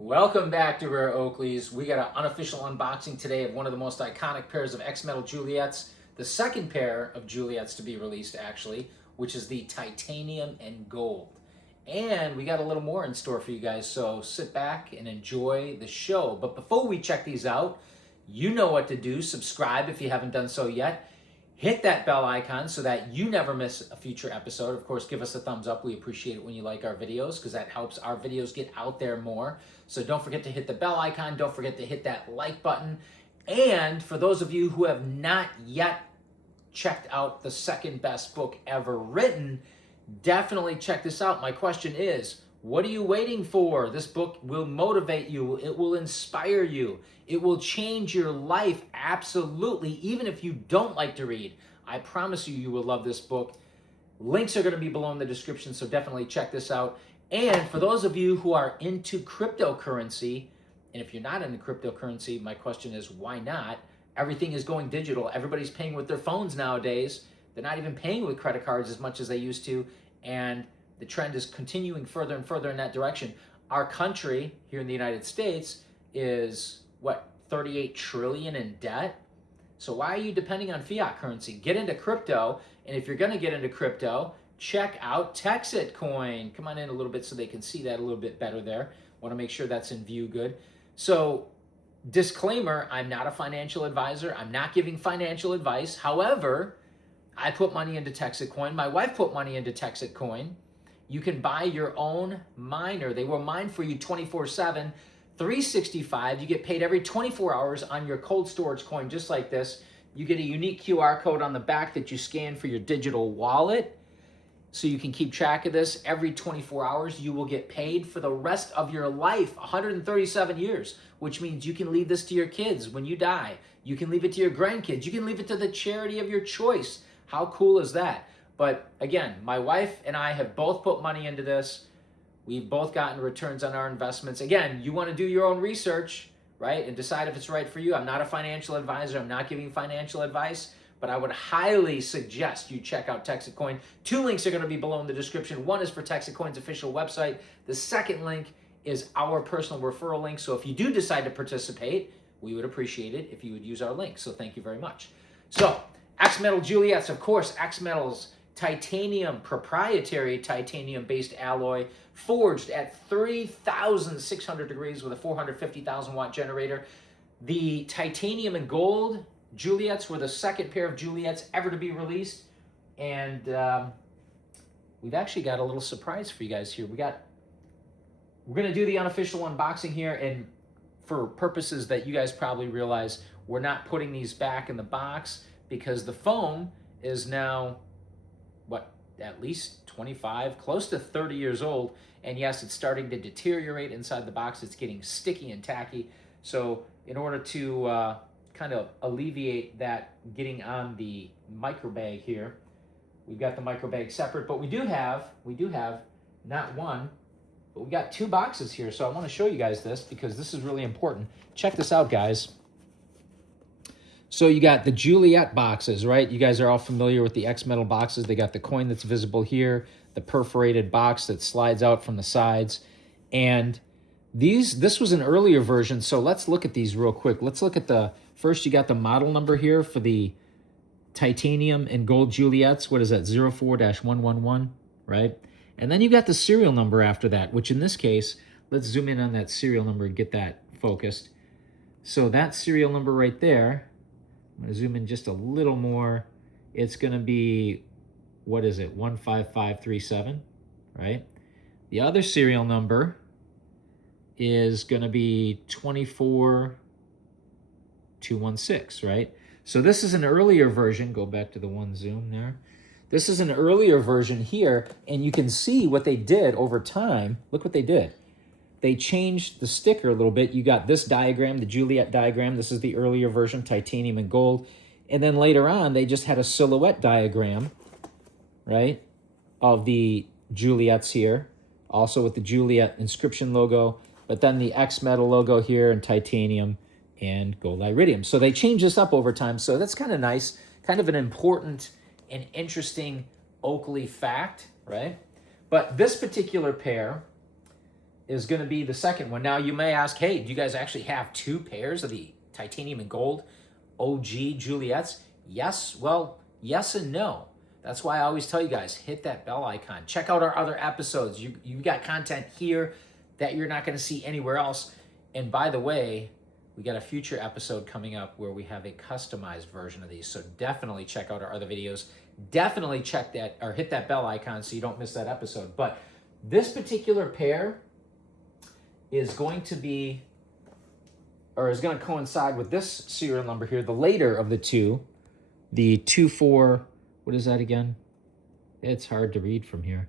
Welcome back to Rare Oakleys. We got an unofficial unboxing today of one of the most iconic pairs of X-Metal Juliets. The second pair of Juliets to be released, actually, which is the titanium and gold. And we got a little more in store for you guys, so sit back and enjoy the show. But before we check these out, you know what to do. Subscribe if you haven't done so yet. Hit that bell icon so that you never miss a future episode. Of course, give us a thumbs up. We appreciate it when you like our videos because that helps our videos get out there more. So don't forget to hit the bell icon. Don't forget to hit that like button. And for those of you who have not yet checked out the second best book ever written, definitely check this out. My question is, what are you waiting for? This book will motivate you. It will inspire you. It will change your life, absolutely, even if you don't like to read. I promise you, you will love this book. Links are going to be below in the description, so definitely check this out. And for those of you who are into cryptocurrency, and if you're not into cryptocurrency, my question is, why not? Everything is going digital. Everybody's paying with their phones nowadays. They're not even paying with credit cards as much as they used to, and the trend is continuing further and further in that direction. Our country here in the United States is, what, 38 trillion in debt? So why are you depending on fiat currency? Get into crypto, and if you're going to get into crypto, check out Texit Coin. Come on in a little bit so they can see that a little bit better there. Want to make sure that's in view good. So, disclaimer, I'm not a financial advisor. I'm not giving financial advice. However, I put money into Texit Coin. My wife put money into Texit Coin. You can buy your own miner. They will mine for you 24/7, 365. You get paid every 24 hours on your cold storage coin, just like this. You get a unique QR code on the back that you scan for your digital wallet, so you can keep track of this. Every 24 hours, you will get paid for the rest of your life, 137 years, which means you can leave this to your kids when you die. You can leave it to your grandkids. You can leave it to the charity of your choice. How cool is that? But again, my wife and I have both put money into this. We've both gotten returns on our investments. Again, you want to do your own research, right? And decide if it's right for you. I'm not a financial advisor. I'm not giving financial advice, but I would highly suggest you check out Texit Coin. 2 links are going to be below in the description. One is for Texit Coin's official website. The second link is our personal referral link. So if you do decide to participate, we would appreciate it if you would use our link. So thank you very much. So X-Metal Juliets, of course, X-Metal's titanium, proprietary titanium-based alloy, forged at 3,600 degrees with a 450,000 watt generator. The titanium and gold Juliets were the second pair of Juliets ever to be released, and we've actually got a little surprise for you guys here. We're going to do the unofficial unboxing here, and for purposes that you guys probably realize, we're not putting these back in the box because the foam is now, what, at least 25, close to 30 years old, and yes, it's starting to deteriorate inside the box. It's getting sticky and tacky, so in order to kind of alleviate that getting on the micro bag here, we've got the micro bag separate, but we do have not one, but we got 2 boxes here. So I want to show you guys this because this is really important. Check this out, guys. So you got the Juliet boxes, right? You guys are all familiar with the X-Metal boxes. They got the coin that's visible here, the perforated box that slides out from the sides, and this was an earlier version. So let's look at these real quick. Let's look at first you got the model number here for the titanium and gold Juliets. What is that, 04-111, right? And then you got the serial number after that, which in this case, let's zoom in on that serial number and get that focused. So that serial number right there, I'm going to zoom in just a little more. It's going to be, what is it, 15537, right? The other serial number is going to be 24216, right? So this is an earlier version. Go back to the one zoom there. This is an earlier version here, and you can see what they did over time. Look what they did. They changed the sticker a little bit. You got this diagram, the Juliet diagram. This is the earlier version, titanium and gold. And then later on, they just had a silhouette diagram, right, of the Juliets here, also with the Juliet inscription logo, but then the X-Metal logo here and titanium and gold iridium. So they changed this up over time. So that's kind of nice, kind of an important and interesting Oakley fact, right? But this particular pair is going to be the second one. Now, you may ask, hey, do you guys actually have 2 pairs of the titanium and gold OG Juliets? Yes. Well, yes and no. That's why I always tell you guys, hit that bell icon. Check out our other episodes. You've got content here that you're not going to see anywhere else. And by the way, we got a future episode coming up where we have a customized version of these. So definitely check out our other videos. Definitely check that or hit that bell icon so you don't miss that episode. But this particular pair is going to be, or is going to coincide with this serial number here, the later of the two, the 24, what is that again? It's hard to read from here.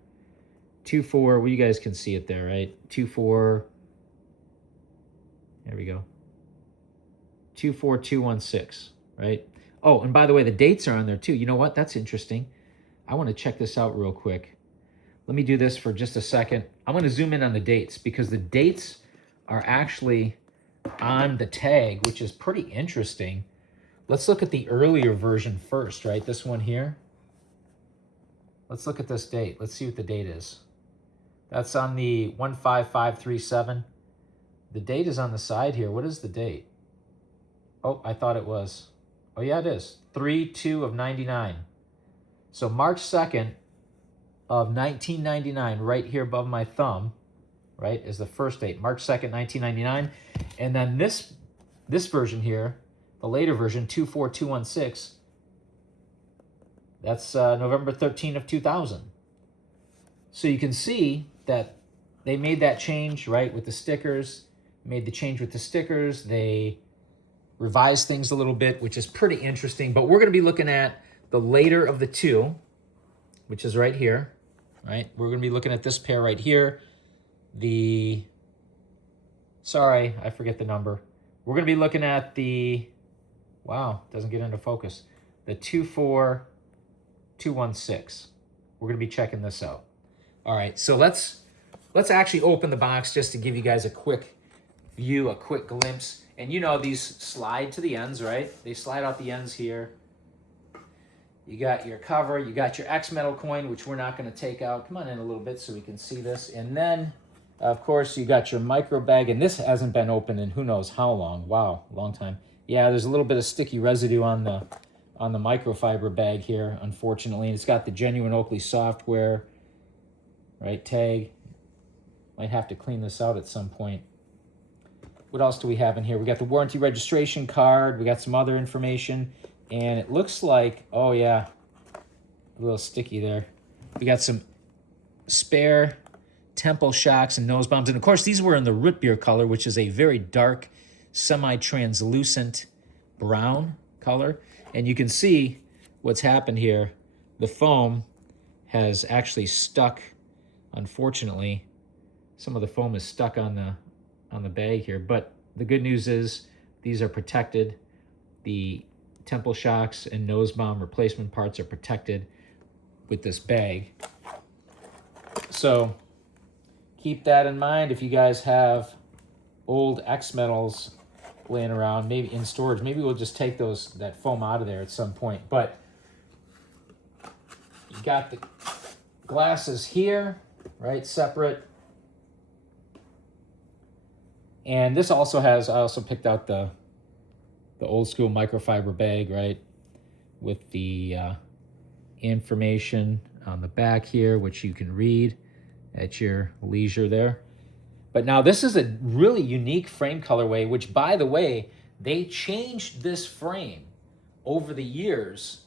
24, well, you guys can see it there, right? 24, there we go. 24216, right? Oh, and by the way, the dates are on there too. You know what? That's interesting. I want to check this out real quick. Let me do this for just a second. I'm going to zoom in on the dates because the dates are actually on the tag, which is pretty interesting. Let's look at the earlier version first, right? This one here. Let's look at this date. Let's see what the date is. That's on the 15537. The date is on the side here. What is the date? Oh, I thought it was. Oh, yeah, it is. 3/2 of 99. So March 2nd of 1999, right here above my thumb, right, is the first date. March 2nd, 1999. And then this version here, the later version, 24216, that's November 13th of 2000. So you can see that they made that change, right, with the stickers, made the change with the stickers. They revised things a little bit, which is pretty interesting. But we're going to be looking at the later of the two, which is right here, right? We're going to be looking at this pair right here. Sorry, I forget the number. We're going to be looking at the, wow, doesn't get into focus, the 24216. We're going to be checking this out. All right, so let's actually open the box just to give you guys a quick view, a quick glimpse. And you know these slide to the ends, right? They slide out the ends here. You got your cover, you got your X Mettle coin, which we're not going to take out. Come on in a little bit so we can see this. And then, of course, you got your micro bag, and this hasn't been opened in who knows how long. Wow, long time. Yeah, there's a little bit of sticky residue on the microfiber bag here, unfortunately. And it's got the genuine Oakley software, right, tag. Might have to clean this out at some point. What else do we have in here? We got the warranty registration card. We got some other information. And it looks like, oh yeah, a little sticky there. We got some spare temple shocks and nose bombs. And of course, these were in the root beer color, which is a very dark, semi-translucent brown color. And you can see what's happened here. The foam has actually stuck, unfortunately. Some of the foam is stuck on the bag here, but the good news is these are protected. The temple shocks and nose bomb replacement parts are protected with this bag. So keep that in mind if you guys have old X Metalls laying around, maybe in storage. Maybe we'll just take that foam out of there at some point. But you got the glasses here, right, separate. And this also has, I also picked out the old school microfiber bag, right, with the information on the back here, which you can read at your leisure there. But now this is a really unique frame colorway, which, by the way, they changed this frame over the years.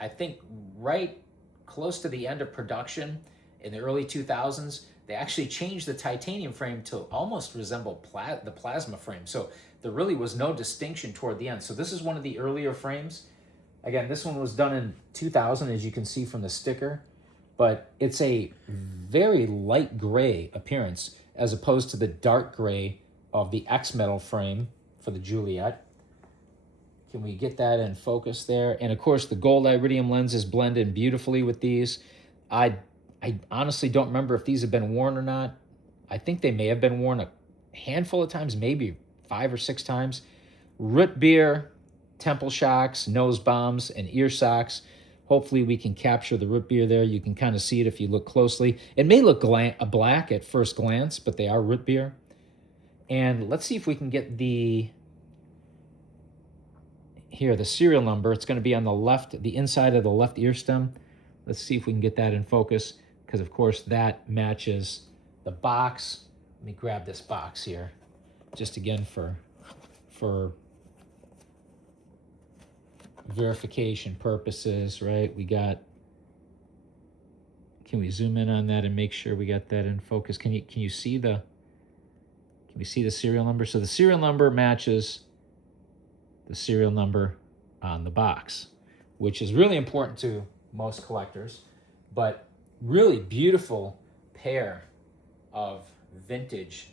I think right close to the end of production in the early 2000s, they actually changed the titanium frame to almost resemble the plasma frame. So there really was no distinction toward the end. So this is one of the earlier frames. Again, this one was done in 2000, as you can see from the sticker. But it's a very light gray appearance as opposed to the dark gray of the X Mettle frame for the Juliet. Can we get that in focus there? And of course, the gold iridium lenses blend in beautifully with these. I honestly don't remember if these have been worn or not. I think they may have been worn a handful of times, maybe 5 or 6 times. Root beer, temple shocks, nose bombs, and ear socks. Hopefully we can capture the root beer there. You can kind of see it if you look closely. It may look black at first glance, but they are root beer. And let's see if we can get the serial number. It's going to be on the left, the inside of the left ear stem. Let's see if we can get that in focus, because of course that matches the box. Let me grab this box here, just again for verification purposes, right? We got, can we zoom in on that and make sure we got that in focus? Can we see the serial number? So the serial number matches the serial number on the box, which is really important to most collectors, but really beautiful pair of vintage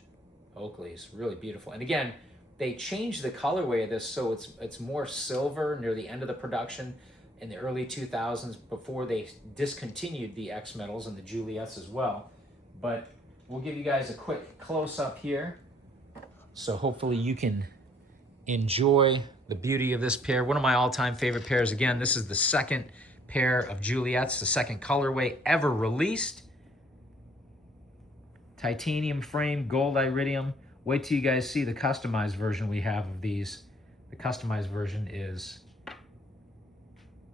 Oakleys, really beautiful. And again, they changed the colorway of this so it's more silver near the end of the production in the early 2000s before they discontinued the X Metals and the Juliets as well. But we'll give you guys a quick close-up here, so hopefully you can enjoy the beauty of this pair. One of my all-time favorite pairs. Again, this is the second pair of Juliets, the second colorway ever released. Titanium frame, gold iridium. Wait till you guys see the customized version we have of these. The customized version is,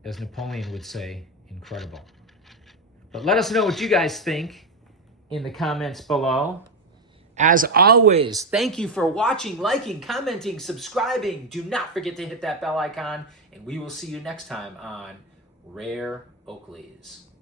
as Napoleon would say, incredible. But let us know what you guys think in the comments below. As always, thank you for watching, liking, commenting, subscribing. Do not forget to hit that bell icon, and we will see you next time on Rare Oakleys.